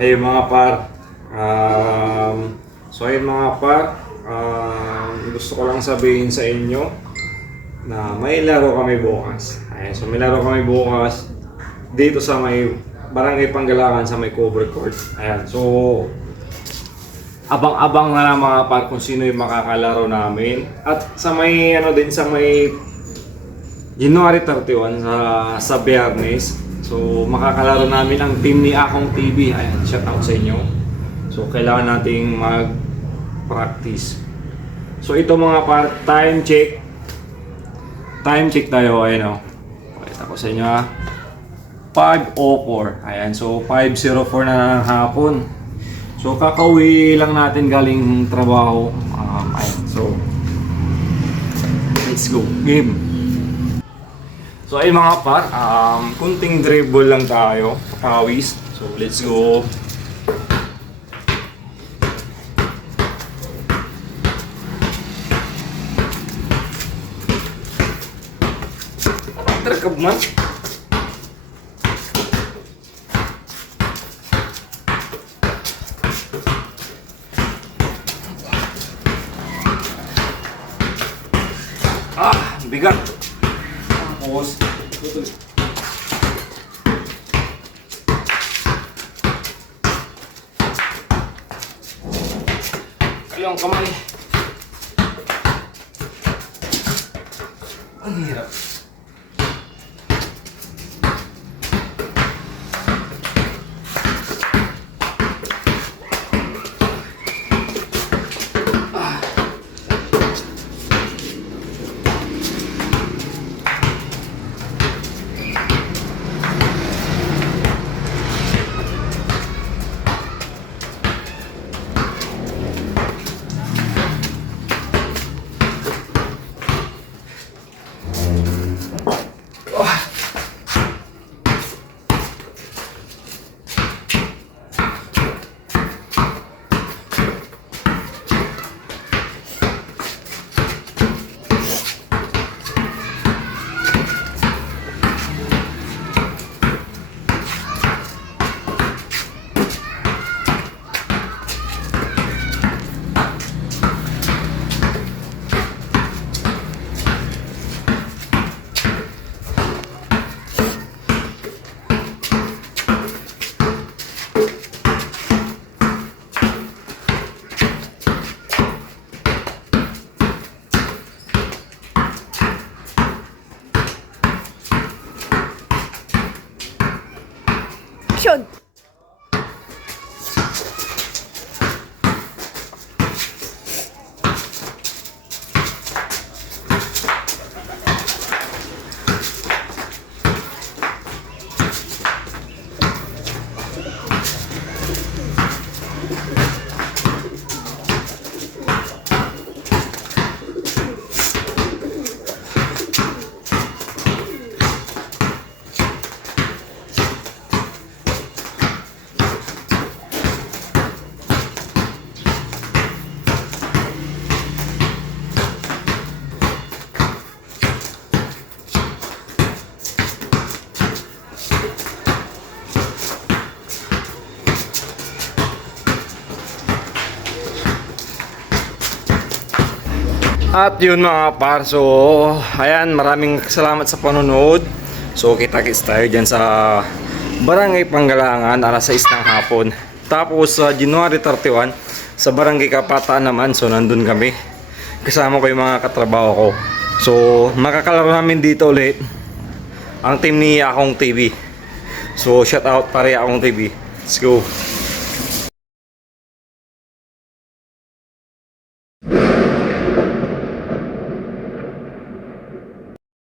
Ayun mga par. So ayun mga par, gusto ko lang sabihin sa inyo na may laro kami bukas. Ayan, so may laro kami bukas dito sa may Barangay Panggalangan sa may cover court. Ayan, so abang-abang na lang mga par kung sino yung makakalaro namin. At sa may ano din sa may January 31 sa Biyernes. So makakalaro namin ang team ni Akong TV. Ayan, shout out sa inyo. So kailangan nating mag-practice. So ito mga par, time check. Time check tayo, ayun o. Pakita ko sa inyo ha. 5:04. Ayan, so 5:04 na ng hapon. So kakauwi lang natin galing trabaho. Ayan, so let's go, game. So ayun mga par, kunting dribble lang tayo, pawis. So let's go. Terkab man. Bigat. Tapos kayong kamay. Ang hirap. Action! At yun mga par, so ayan, maraming salamat sa panonood. So kita-kits tayo dyan sa Barangay Panggalangan alas 6 ng hapon. Tapos sa January 31 sa Barangay Kapataan naman, so nandun kami. Kasama ko yung mga katrabaho ko. So makakalaro namin dito ulit ang team ni Akong TV. So shout out pare Akong TV. Let's go.